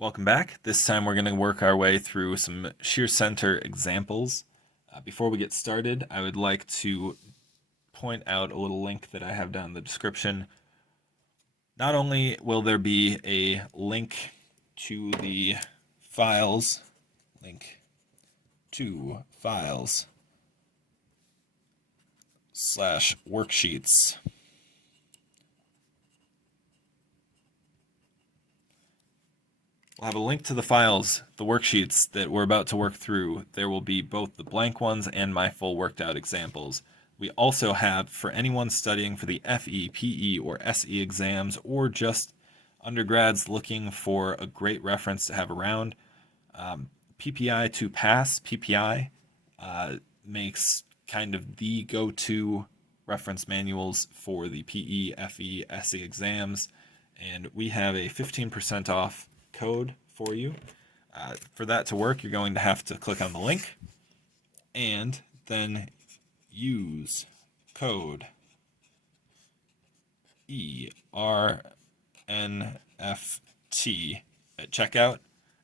Welcome back. This time we're going to work our way through some shear center examples. Before we get started, I would like to point out a little link that I have down in the description. Not only will there be a link to the files, /worksheets. We'll have a link to the files, the worksheets that we're about to work through. There will be both the blank ones and my full worked out examples. We also have, for anyone studying for the FE, PE, or SE exams, or just undergrads looking for a great reference to have around, PPI to pass. PPI makes kind of the go-to reference manuals for the PE, FE, SE exams, and we have a 15% off code for you. For that to work, you're going to have to click on the link and then use code ERNFT at checkout,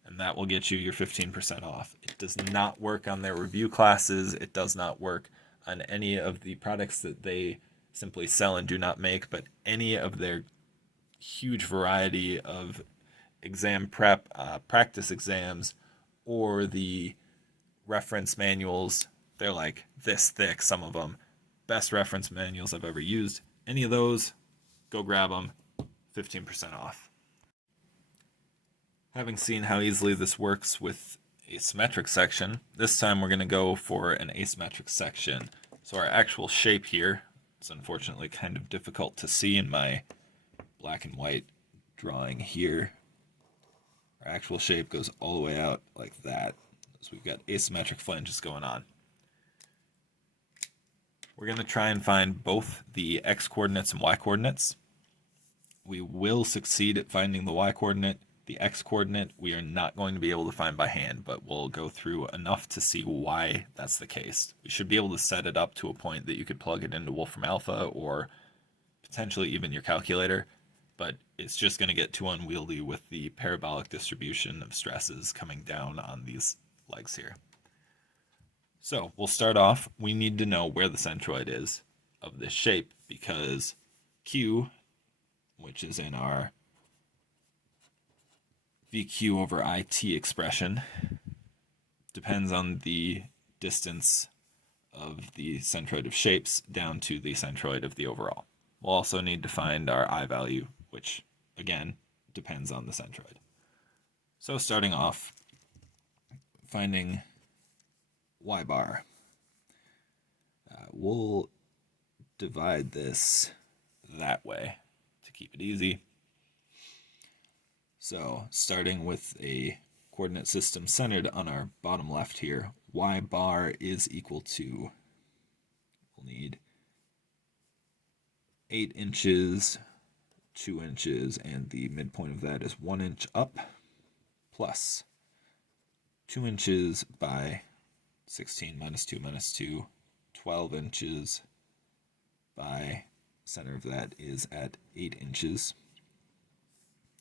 and that will get you your 15% off. It does not work on their review classes. It does not work on any of the products that they simply sell and do not make, but any of their huge variety of exam prep, practice exams, or the reference manuals. They're like this thick, some of them. Best reference manuals I've ever used. Any of those, go grab them, 15% off. Having seen how easily this works with a symmetric section, this time we're going to go for an asymmetric section. So our actual shape here is unfortunately kind of difficult to see in my black and white drawing here. Our actual shape goes all the way out like that. So we've got asymmetric flanges going on. We're going to try and find both the x coordinates and y coordinates. We will succeed at finding the y coordinate. The x coordinate we are not going to be able to find by hand, but we'll go through enough to see why that's the case. We should be able to set it up to a point that you could plug it into Wolfram Alpha or potentially even your calculator, but it's just going to get too unwieldy with the parabolic distribution of stresses coming down on these legs here. So we'll start off. We need to know where the centroid is of this shape, because Q, which is in our VQ over IT expression, depends on the distance of the centroid of shapes down to the centroid of the overall. We'll also need to find our I value, which again depends on the centroid. So starting off, finding y bar. We'll divide this that way to keep it easy. So starting with a coordinate system centered on our bottom left here, y bar is equal to, we'll need 8 inches, 2 inches, and the midpoint of that is 1 inch up, plus 2 inches by 16 minus 2 minus 2, 12 inches by center of that is at 8 inches.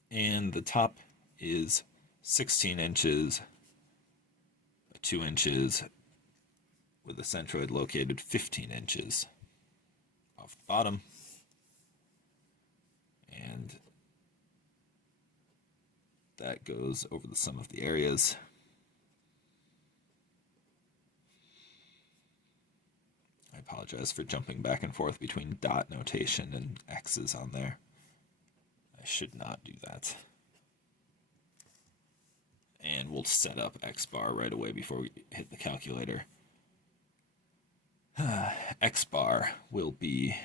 And the top is 16 inches by 2 inches with the centroid located 15 inches off the bottom. And that goes over the sum of the areas. I apologize for jumping back and forth between dot notation and X's on there. I should not do that. And we'll set up X bar right away before we hit the calculator. X bar will be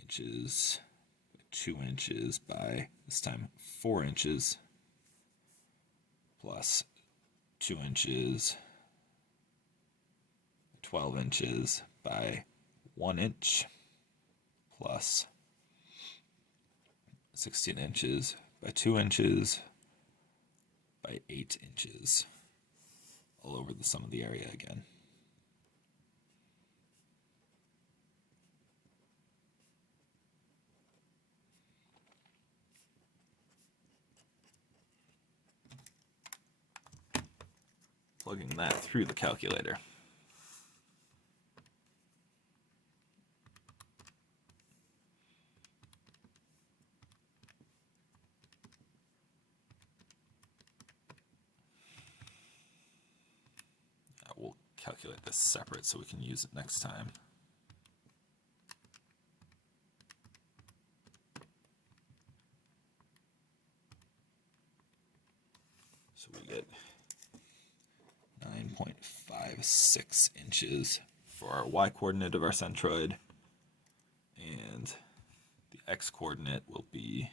inches, 2 inches by, this time 4 inches, plus 2 inches, 12 inches by 1 inch, plus 16 inches by 2 inches by 8 inches, all over the sum of the area again. plugging that through the calculator. We'll calculate this separate so we can use it next time. So we get 9.56 inches for our y-coordinate of our centroid, and the x-coordinate will be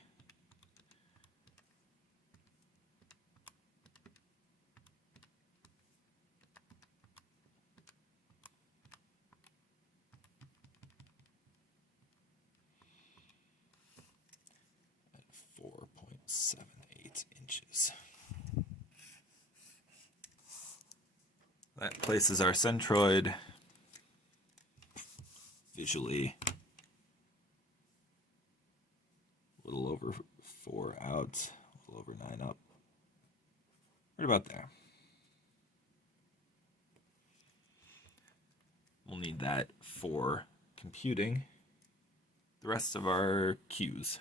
4.78 inches. That places our centroid visually a little over 4 out, a little over 9 up. Right about there. We'll need that for computing the rest of our cues.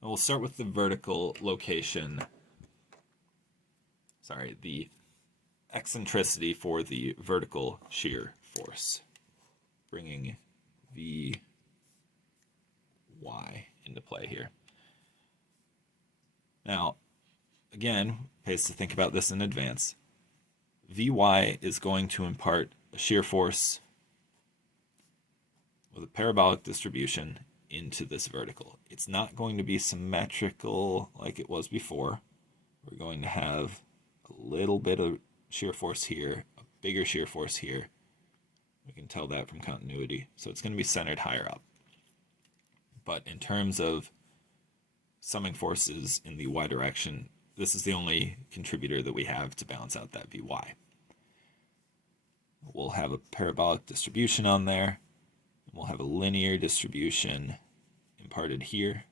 And we'll start with the vertical location. Sorry, the eccentricity for the vertical shear force, bringing Vy into play here. Now, again, pays to think about this in advance. Vy is going to impart a shear force with a parabolic distribution into this vertical. It's not going to be symmetrical like it was before. We're going to have a little bit of shear force here, a bigger shear force here. We can tell that from continuity. So it's going to be centered higher up. But in terms of summing forces in the y direction, this is the only contributor that we have to balance out that Vy. We'll have a parabolic distribution on there. We'll have a linear distribution imparted here.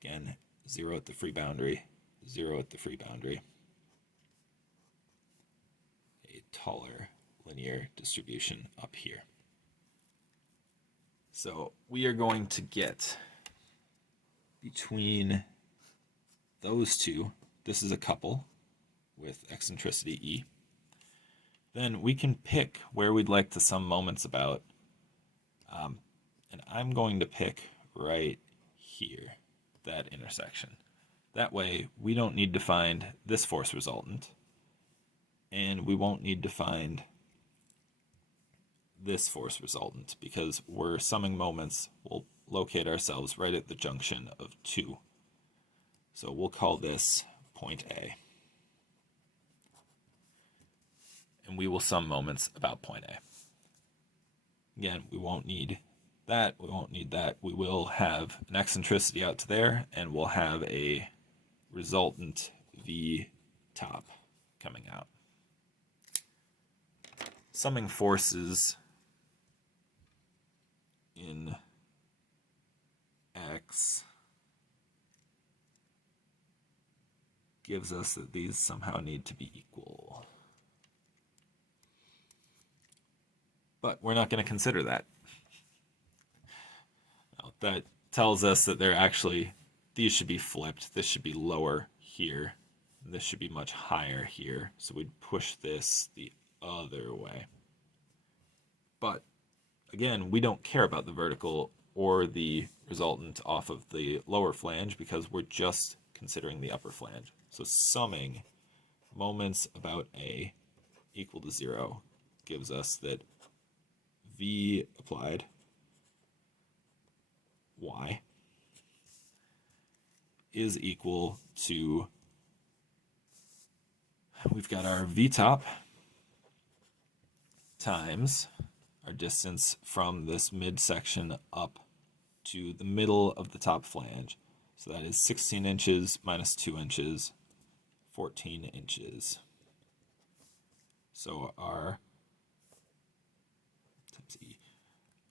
Again, 0 at the free boundary, 0 at the free boundary. A taller linear distribution up here. So we are going to get between those two, this is a couple with eccentricity E. Then we can pick where we'd like to sum moments about. And I'm going to pick right here, that intersection. That way, we don't need to find this force resultant, and we won't need to find this force resultant, because we're summing moments. We'll locate ourselves right at the junction of two. So we'll call this point A. And we will sum moments about point A. Again, we won't need that, we won't need that. We will have an eccentricity out to there, and we'll have a resultant V top coming out. Summing forces in X gives us that these somehow need to be equal. But we're not going to consider that. That tells us that they're actually, these should be flipped. This should be lower here. This should be much higher here. So we'd push this the other way. But again, we don't care about the vertical or the resultant off of the lower flange because we're just considering the upper flange. So summing moments about A equal to 0 gives us that V applied Y is equal to, we've got our V top times our distance from this midsection up to the middle of the top flange. So that is 16 inches minus 2 inches, 14 inches. So our times E,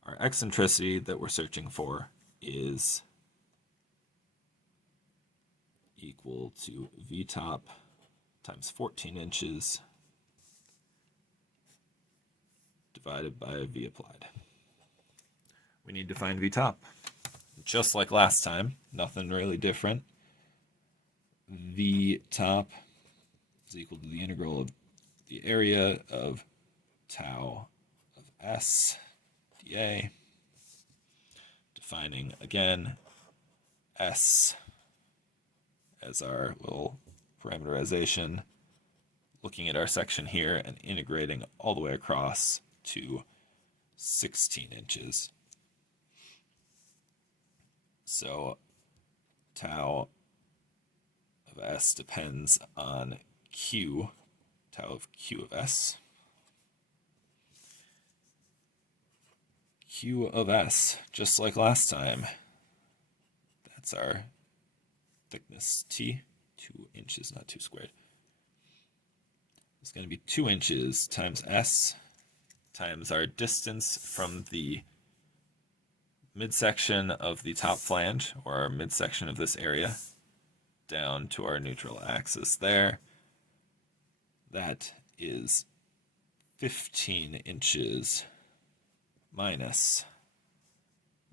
our eccentricity that we're searching for is equal to V top times 14 inches divided by V applied. We need to find V top. Just like last time, nothing really different. V top is equal to the integral of the area of tau of S dA, defining again S as our little parameterization, looking at our section here and integrating all the way across to 16 inches. So tau of S depends on Q, tau of Q of S. Q of S, just like last time, that's our thickness T, 2 inches, not 2 squared. It's going to be 2 inches times S times our distance from the midsection of the top flange, or our midsection of this area, down to our neutral axis there. That is 15 inches minus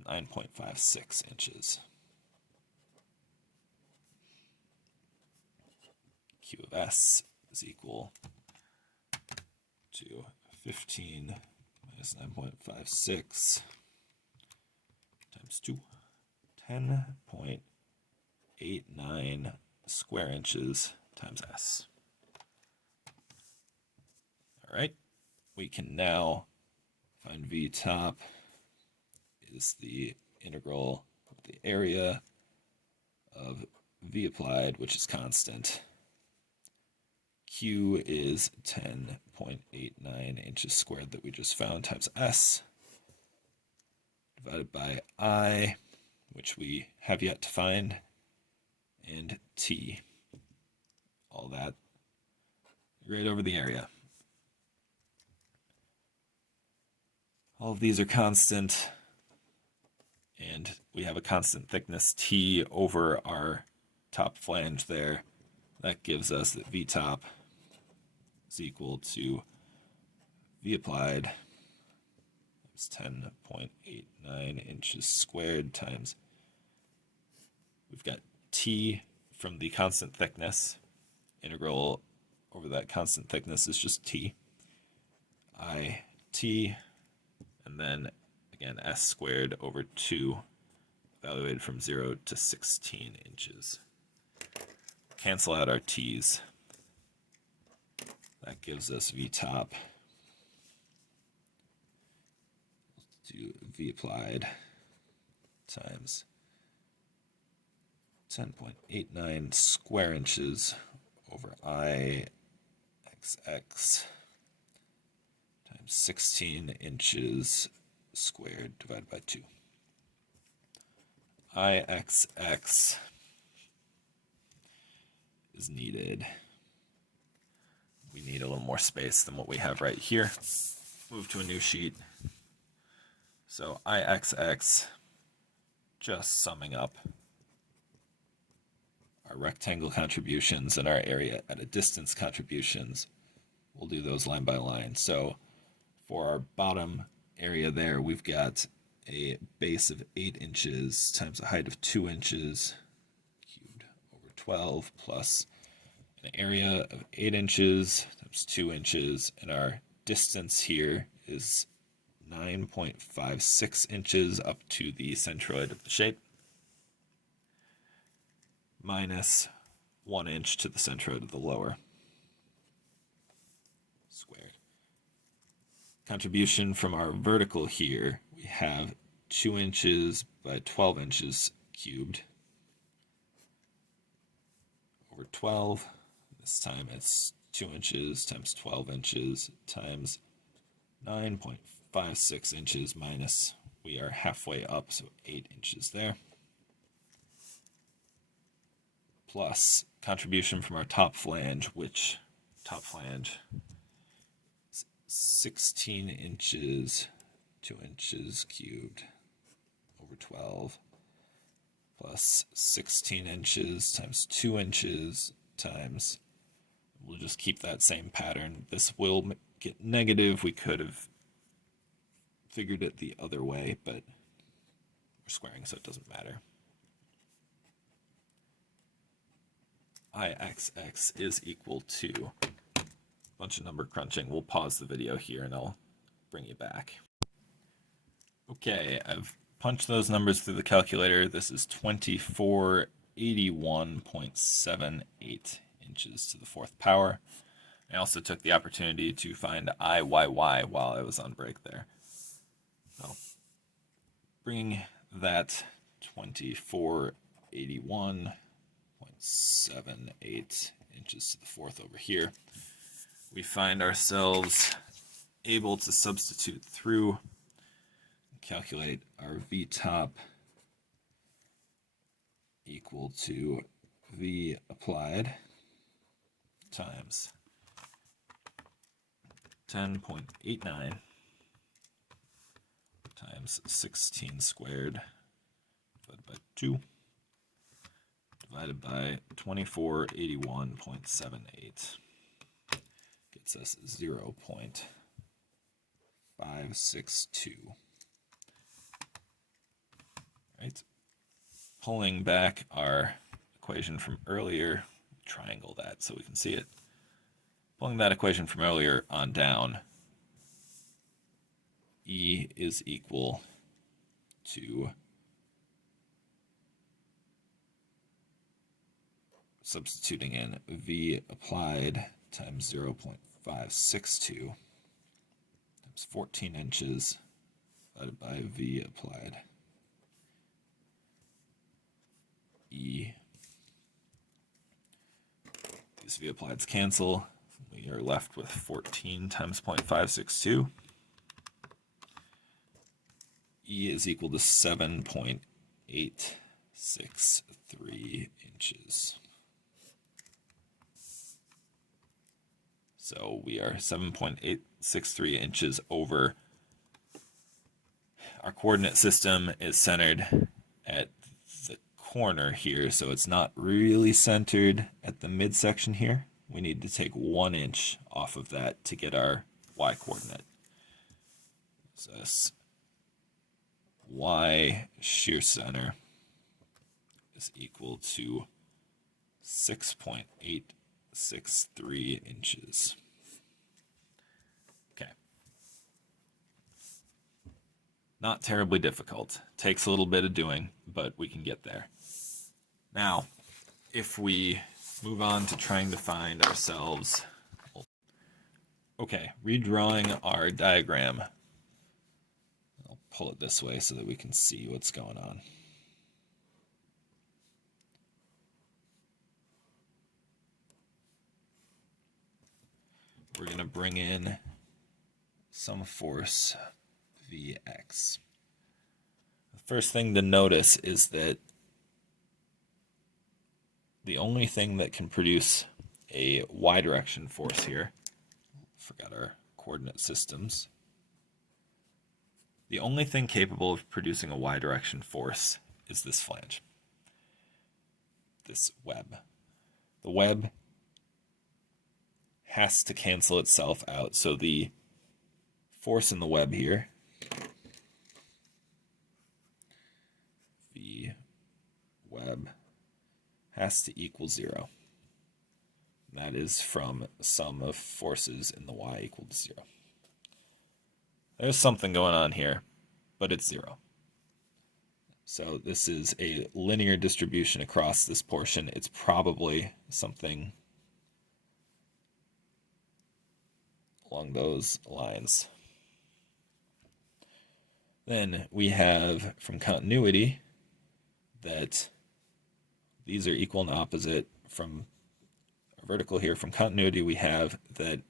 9.56 inches. Q of S is equal to 15 minus 9.56 times 2, 10.89 square inches times S. All right, we can now find V top is the integral of the area of V applied, which is constant. Q is 10.89 inches squared that we just found times S, divided by I, which we have yet to find, and T. All that right over the area. All of these are constant, and we have a constant thickness T over our top flange there. That gives us that V top is equal to V applied times 10.89 inches squared times, we've got T from the constant thickness. Integral over that constant thickness is just T. I T, and then again S squared over 2, evaluated from 0 to 16 inches. Cancel out our T's. That gives us V top to V applied times 10.89 square inches over I XX times 16 inches squared divided by 2. IXX is needed. We need a little more space than what we have right here. Move to a new sheet. So IXX, just summing up our rectangle contributions and our area at a distance contributions. We'll do those line by line. So for our bottom area there, we've got a base of 8 inches times a height of 2 inches cubed over 12 plus an area of 8 inches times 2 inches, and our distance here is 9.56 inches up to the centroid of the shape, minus 1 inch to the centroid of the lower, squared. Contribution from our vertical here, we have 2 inches by 12 inches cubed over 12. This time it's 2 inches times 12 inches times 9.56 inches minus, we are halfway up, so 8 inches there. Plus contribution from our top flange, which top flange is 16 inches, 2 inches cubed over 12, plus 16 inches times 2 inches times We'll just keep that same pattern. This will get negative. We could have figured it the other way, but we're squaring, so it doesn't matter. Ixx is equal to a bunch of number crunching. We'll pause the video here and I'll bring you back. Okay, I've punched those numbers through the calculator. This is 2481.78 inches to the 4th power. I also took the opportunity to find Iyy while I was on break there. So, bringing that 2481.78 inches to the 4th over here, we find ourselves able to substitute through, calculate our V top equal to V applied times 10.89 times 16 squared divided by 2 divided by 2481.78 gets us 0.562. Right. Pulling back our equation from earlier, triangle that so we can see it. Pulling that equation from earlier on down, E is equal to substituting in V applied times 0.562 times 14 inches divided by V applied. E. These V applieds cancel. We are left with 14 times 0.562. E is equal to 7.863 inches. So we are 7.863 inches over. Our coordinate system is centered at the corner here, so it's not really centered at the midsection here. We need to take 1 inch off of that to get our y coordinate. So this y shear center is equal to 6.863 inches. Okay. Not terribly difficult. Takes a little bit of doing, but we can get there. Now, if we move on to trying to find ourselves... Okay, redrawing our diagram. I'll pull it this way so that we can see what's going on. We're going to bring in some force Vx. The first thing to notice is that the only thing that can produce a y direction force here, forgot our coordinate systems, the only thing capable of producing a y direction force is this flange, this web. The web has to cancel itself out, so the force in the web here, V web, has to equal 0. That is from sum of forces in the y equal to 0. There's something going on here, but it's 0. So this is a linear distribution across this portion. It's probably something along those lines. Then we have from continuity that these are equal and opposite. From vertical here, from continuity, we have that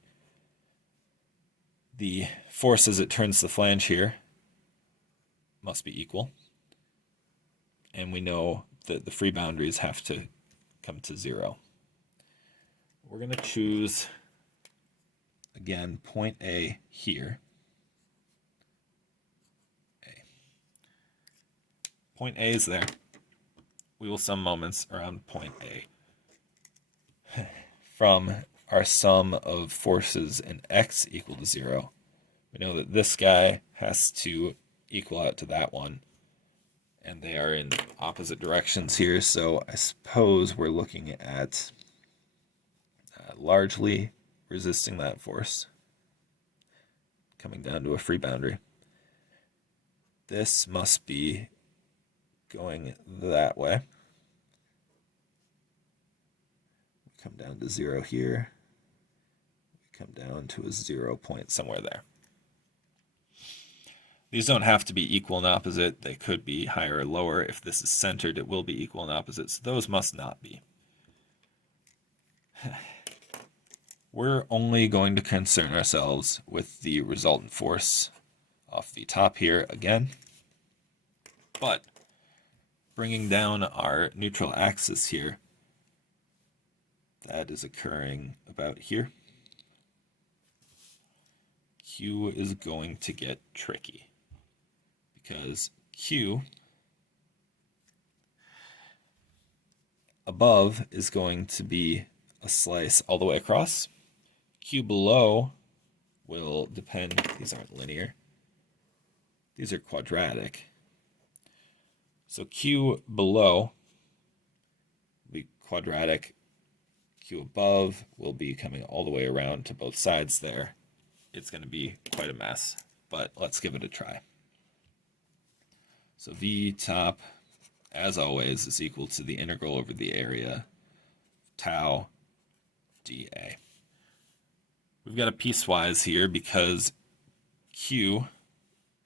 the force as it turns the flange here must be equal. And we know that the free boundaries have to come to 0. We're going to choose, again, point A here. Point A is there. We will sum moments around point A. From our sum of forces in x equal to 0, we know that this guy has to equal out to that one. And they are in opposite directions here, so I suppose we're looking at largely resisting that force, coming down to a free boundary. This must be going that way. We come down to 0 here. We come down to a 0 point somewhere there. These don't have to be equal and opposite. They could be higher or lower. If this is centered, it will be equal and opposite. So those must not be. We're only going to concern ourselves with the resultant force off the top here again. But bringing down our neutral axis here, that is occurring about here. Q is going to get tricky because Q above is going to be a slice all the way across. Q below will depend, these aren't linear, these are quadratic. So Q below will be quadratic, Q above will be coming all the way around to both sides there. It's going to be quite a mess, but let's give it a try. So V top, as always, is equal to the integral over the area, tau dA. We've got a piecewise here because Q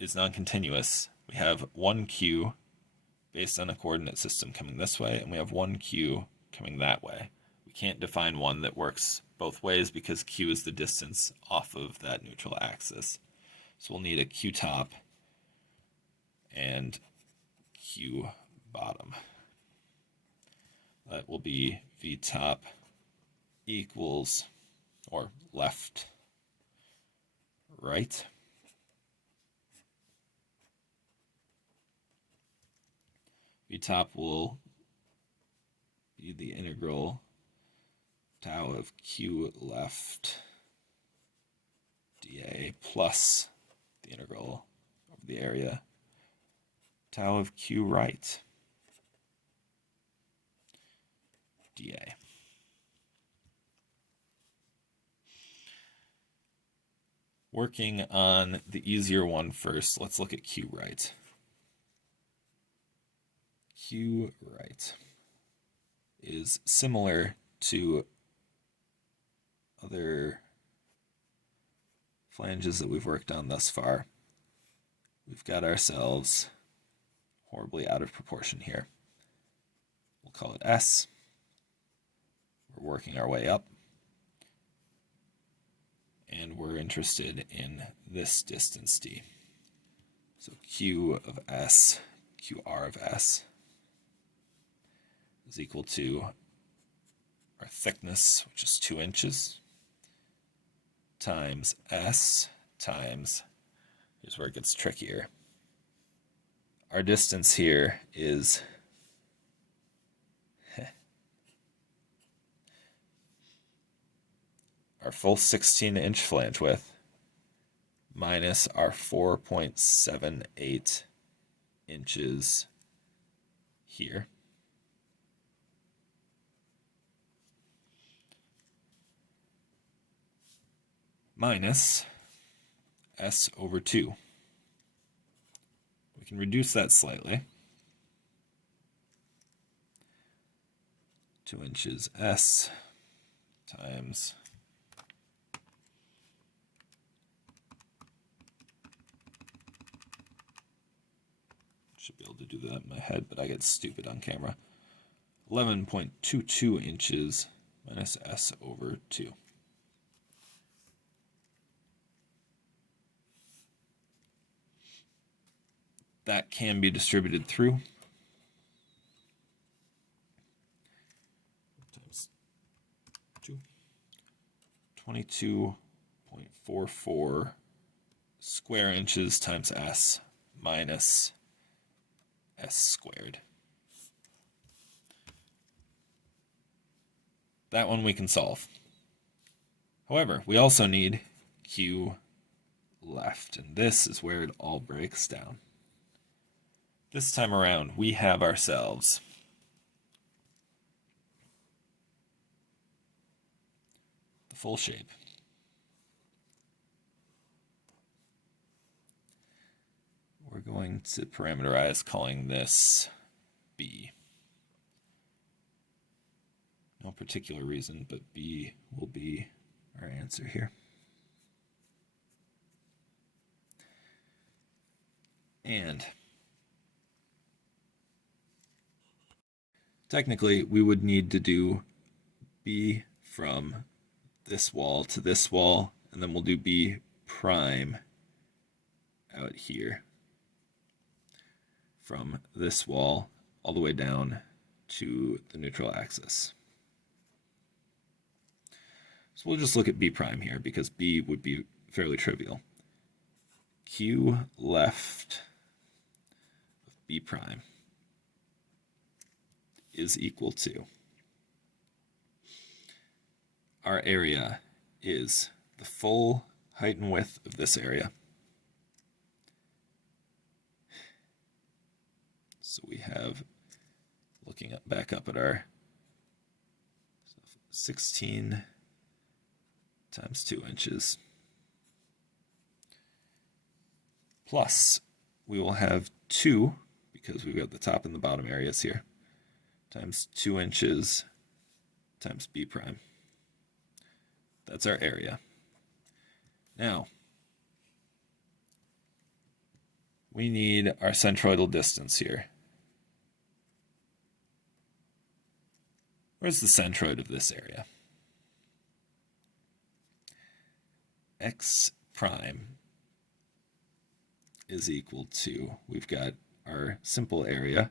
is non-continuous. We have one Q based on a coordinate system coming this way, and we have one Q coming that way. We can't define one that works both ways because Q is the distance off of that neutral axis. So we'll need a Q top and Q bottom. That will be V top equals, or left, right. V top will be the integral tau of Q left dA plus the integral over the area tau of Q right dA. Working on the easier one first, let's look at Q right. Q right is similar to other flanges that we've worked on thus far. We've got ourselves horribly out of proportion here. We'll call it S. We're working our way up. And we're interested in this distance d. So Q of S, QR of S is equal to our thickness, which is 2 inches, times S times, here's where it gets trickier. Our distance here is our full 16-inch flange width minus our 4.78 inches here. Minus S over 2. We can reduce that slightly. 2 inches S times should be able to do that in my head, but I get stupid on camera. 11.22 inches minus S over 2. That can be distributed through. Times 2. 22.44 square inches times S minus S squared. That one we can solve. However, we also need Q left, and this is where it all breaks down. This time around, we have ourselves the full shape. We're going to parameterize calling this B. No particular reason, but B will be our answer here. And technically, we would need to do B from this wall to this wall, and then we'll do B prime out here from this wall all the way down to the neutral axis. So we'll just look at B prime here because B would be fairly trivial. Q left of B prime is equal to, our area is the full height and width of this area. So we have, looking back up at our 16 times 2 inches. Plus, we will have 2, because we've got the top and the bottom areas here, times 2 inches times B prime. That's our area. Now, we need our centroidal distance here. Where's the centroid of this area? X prime is equal to, we've got our simple area,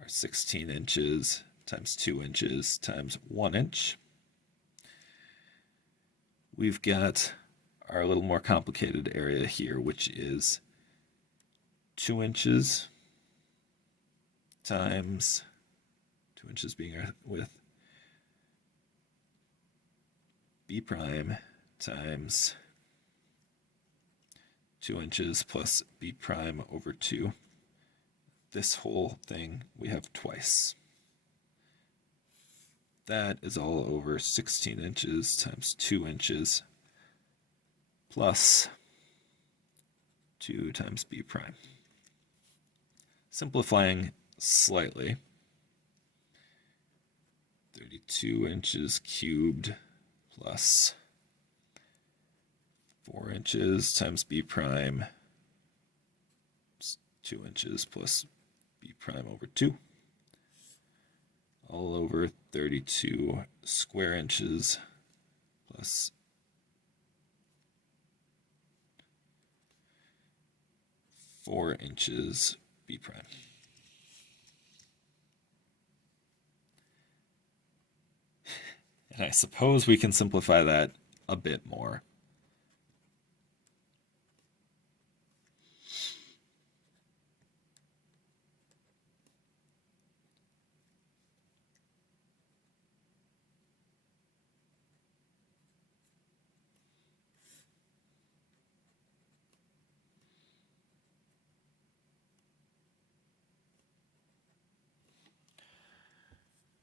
our 16 inches times 2 inches times 1 inch. We've got our little more complicated area here, which is 2 inches times 2 inches being our width, B prime times 2 inches plus B prime over 2. This whole thing we have twice. That is all over 16 inches times 2 inches plus 2 times B prime. Simplifying slightly, 32 inches cubed plus 4 inches times B prime, 2 inches plus B prime over 2, all over 32 square inches plus 4 inches B prime. And I suppose we can simplify that a bit more.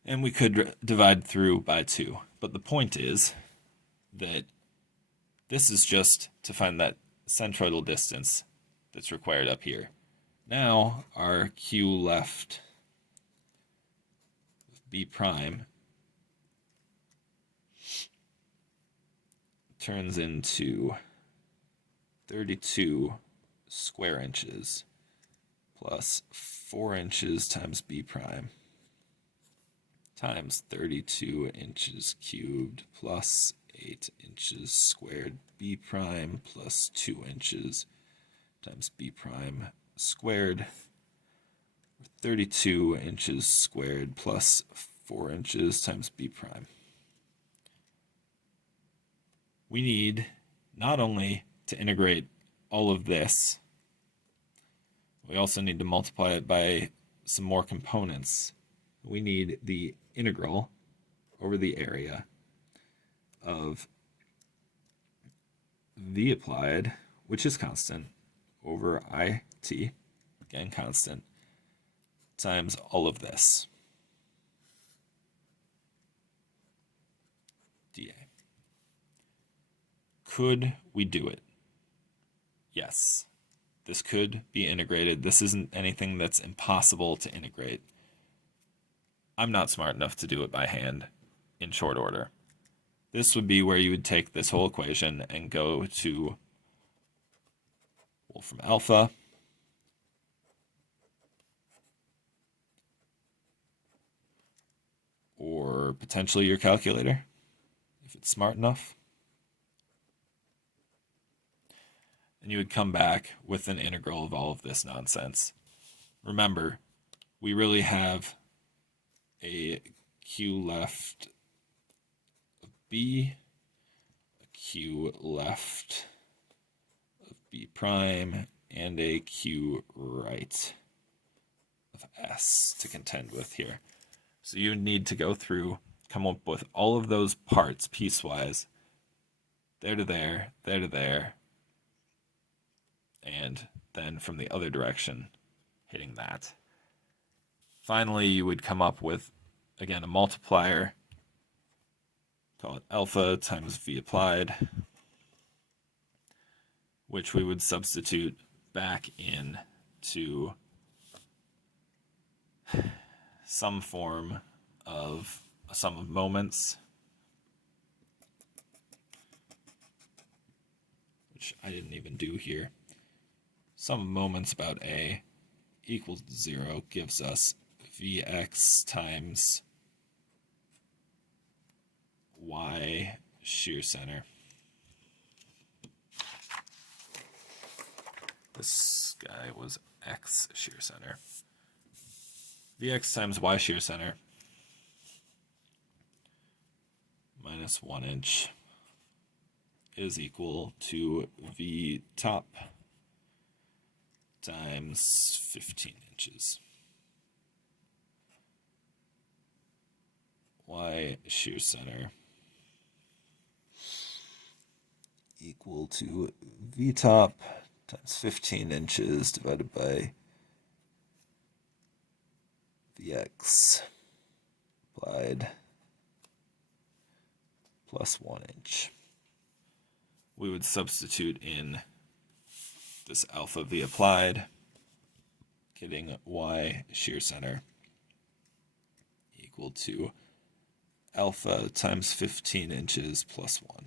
And we could divide through by 2. But the point is that this is just to find that centroidal distance that's required up here. Now our Q left B prime turns into 32 square inches plus 4 inches times B prime times 32 inches cubed plus 8 inches squared B prime plus 2 inches times B prime squared, 32 inches squared plus 4 inches times B prime. We need not only to integrate all of this, we also need to multiply it by some more components. We need the integral over the area of V applied, which is constant, over IT, again constant, times all of this, dA. Could we do it? Yes. This could be integrated. This isn't anything that's impossible to integrate. I'm not smart enough to do it by hand in short order. This would be where you would take this whole equation and go to Wolfram alpha or potentially your calculator, if it's smart enough. And you would come back with an integral of all of this nonsense. Remember, we really have a q left of b, a q left of b prime, and a q right of s to contend with here. So you need to go through, come up with all of those parts piecewise, there to there, there to there, and then from the other direction, hitting that. Finally, you would come up with, again, a multiplier, call it alpha times V applied, which we would substitute back in to some form of a sum of moments, which I didn't even do here. Sum of moments about A equals 0 gives us Vx times Y shear center. This guy was X shear center. Vx times Y shear center minus 1 inch is equal to V top times 15 inches. Y shear center equal to V top times 15 inches divided by Vx applied plus 1 inch. We would substitute in this alpha V applied, getting Y shear center equal to alpha times 15 inches plus 1.